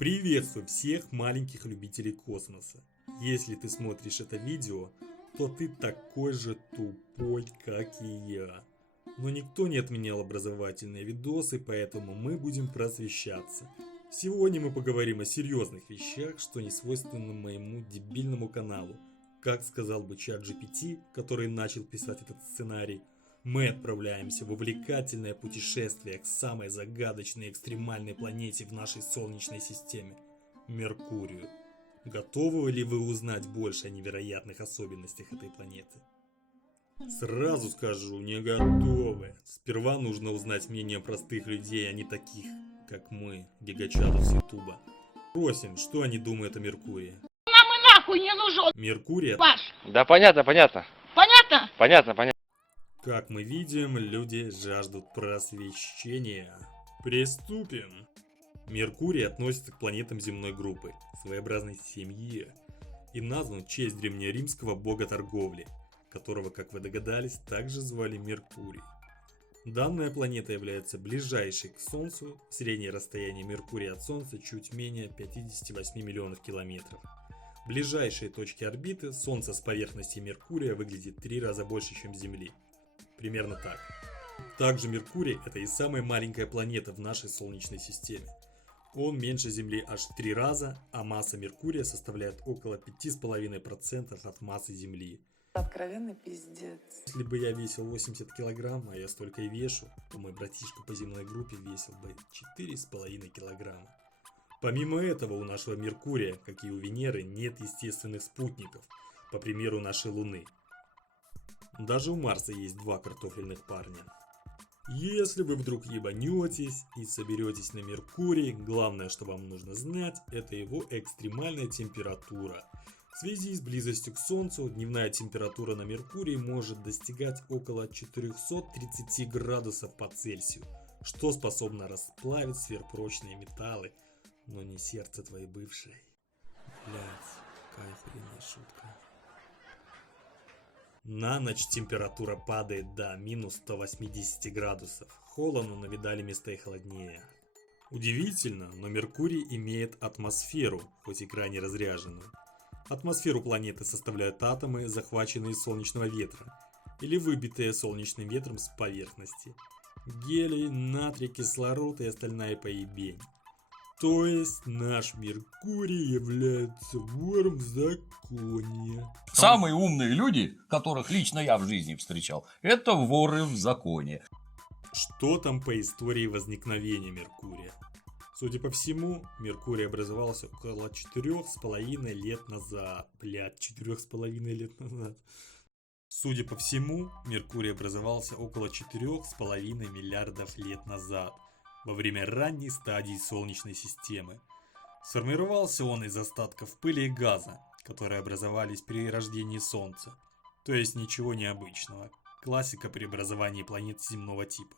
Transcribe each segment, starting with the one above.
Приветствую всех маленьких любителей космоса. Если ты смотришь это видео, то ты такой же тупой, как и я. Но никто не отменял образовательные видосы, поэтому мы будем просвещаться. Сегодня мы поговорим о серьезных вещах, что не свойственно моему дебильному каналу. Как сказал бы ChatGPT, который начал писать этот сценарий, мы отправляемся в увлекательное путешествие к самой загадочной и экстремальной планете в нашей Солнечной системе – Меркурию. Готовы ли вы узнать больше о невероятных особенностях этой планеты? Сразу скажу, не готовы. Сперва нужно узнать мнение простых людей, а не таких, как мы, гигачатов с Ютуба. Спросим, что они думают о Меркурии. Нам и нахуй не нужен, Меркурий, Паш. Да понятно. Понятно? Понятно. как мы видим, люди жаждут просвещения. Приступим. Меркурий относится к планетам земной группы, своеобразной семье, и назван в честь древнеримского бога торговли, которого, как вы догадались, также звали Меркурий. Данная планета является ближайшей к Солнцу, среднее расстояние Меркурия от Солнца чуть менее 58 миллионов километров. Ближайшие точки орбиты Солнца с поверхности Меркурия выглядит в 3 раза больше, чем Земли. Примерно так. Также Меркурий – это и самая маленькая планета в нашей Солнечной системе. Он меньше Земли аж в 3 раза, а масса Меркурия составляет около 5,5% от массы Земли. Откровенный пиздец. Если бы я весил 80 килограмм, а я столько и вешу, то мой братишка по земной группе весил бы 4,5 килограмма. Помимо этого, у нашего Меркурия, как и у Венеры, нет естественных спутников, по примеру нашей Луны. Даже у Марса есть 2 картофельных парня. Если вы вдруг ебанетесь и соберетесь на Меркурий, главное, что вам нужно знать, это его экстремальная температура. В связи с близостью к Солнцу, дневная температура на Меркурии может достигать около 430 градусов по Цельсию, что способно расплавить сверхпрочные металлы, но не сердце твоей бывшей. Блять, какая охуенная шутка. На ночь температура падает до минус 180 градусов. Холодно, но видали места и холоднее. Удивительно, но Меркурий имеет атмосферу, хоть и крайне разряженную. Атмосферу планеты составляют атомы, захваченные из солнечного ветра, или выбитые солнечным ветром с поверхности. Гелий, натрий, кислород и остальная поебень. То есть наш Меркурий является вором в законе. Самые умные люди, которых лично я в жизни встречал, это воры в законе. Что там по истории возникновения Меркурия? Судя по всему, Меркурий образовался около 4,5 лет назад. 4,5 лет назад. Судя по всему, Меркурий образовался около 4,5 миллиардов лет назад, во время ранней стадии Солнечной системы. Сформировался он из остатков пыли и газа, которые образовались при рождении Солнца. То есть ничего необычного. Классика при образовании планет земного типа.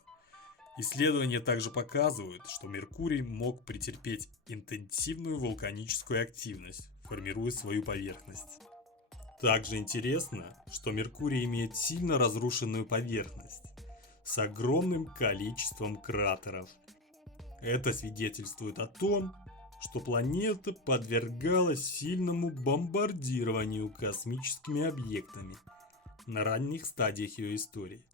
Исследования также показывают, что Меркурий мог претерпеть интенсивную вулканическую активность, формируя свою поверхность. Также интересно, что Меркурий имеет сильно разрушенную поверхность, с огромным количеством кратеров. Это свидетельствует о том, что планета подвергалась сильному бомбардированию космическими объектами на ранних стадиях ее истории.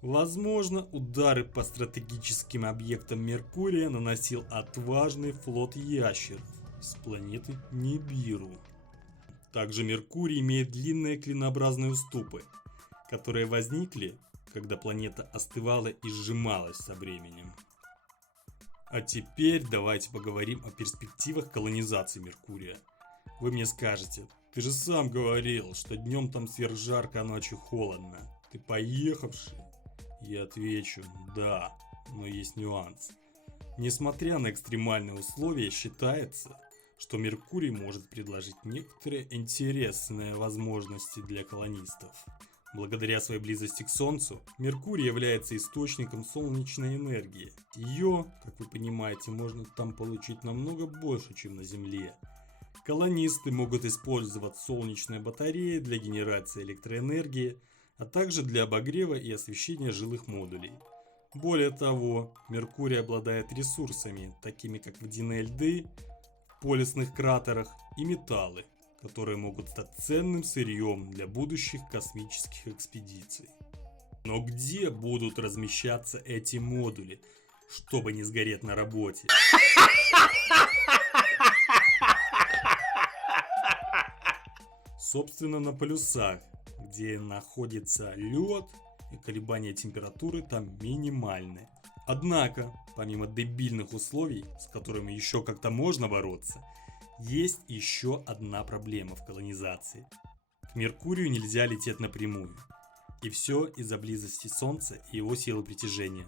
Возможно, удары по стратегическим объектам Меркурия наносил отважный флот ящеров с планеты Нибиру. Также Меркурий имеет длинные клинообразные уступы, которые возникли, когда планета остывала и сжималась со временем. А теперь давайте поговорим о перспективах колонизации Меркурия. Вы мне скажете, ты же сам говорил, что днем там сверхжарко, а ночью холодно. Ты поехавший? Я отвечу, да, но есть нюанс. Несмотря на экстремальные условия, считается, что Меркурий может предложить некоторые интересные возможности для колонистов. Благодаря своей близости к Солнцу, Меркурий является источником солнечной энергии. Ее, как вы понимаете, можно там получить намного больше, чем на Земле. Колонисты могут использовать солнечные батареи для генерации электроэнергии, а также для обогрева и освещения жилых модулей. Более того, Меркурий обладает ресурсами, такими как водяные льды, полюсных кратерах и металлы, которые могут стать ценным сырьем для будущих космических экспедиций. Но где будут размещаться эти модули, чтобы не сгореть на работе? Собственно, на полюсах, где находится лед, и колебания температуры там минимальны. Однако, помимо дебильных условий, с которыми еще как-то можно бороться, есть еще одна проблема в колонизации. К Меркурию нельзя лететь напрямую. И все из-за близости Солнца и его силы притяжения.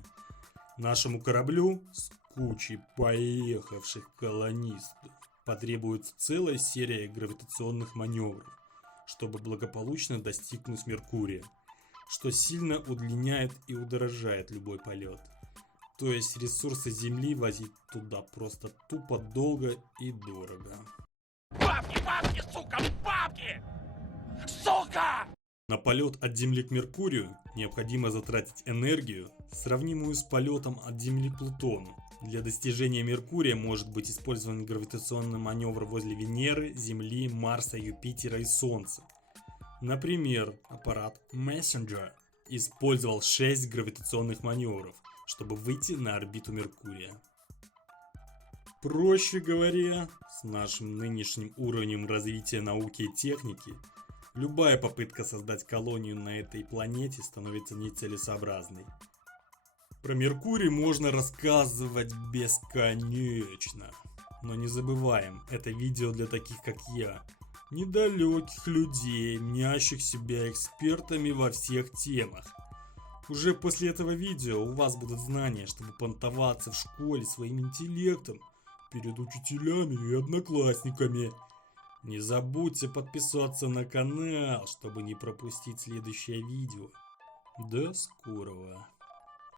Нашему кораблю с кучей поехавших колонистов потребуется целая серия гравитационных маневров, чтобы благополучно достигнуть Меркурия, что сильно удлиняет и удорожает любой полет. То есть ресурсы Земли возить туда просто тупо долго и дорого. Бабки, бабки, сука, бабки! Сука! На полет от Земли к Меркурию необходимо затратить энергию, сравнимую с полетом от Земли к Плутону. Для достижения Меркурия может быть использован гравитационный маневр возле Венеры, Земли, Марса, Юпитера и Солнца. Например, аппарат Messenger использовал 6 гравитационных маневров, чтобы выйти на орбиту Меркурия. Проще говоря, с нашим нынешним уровнем развития науки и техники, любая попытка создать колонию на этой планете становится нецелесообразной. Про Меркурий можно рассказывать бесконечно. Но не забываем, это видео для таких как я, недалеких людей, мнящих себя экспертами во всех темах. Уже после этого видео у вас будут знания, чтобы понтоваться в школе своим интеллектом перед учителями и одноклассниками. Не забудьте подписаться на канал, чтобы не пропустить следующее видео. До скорого!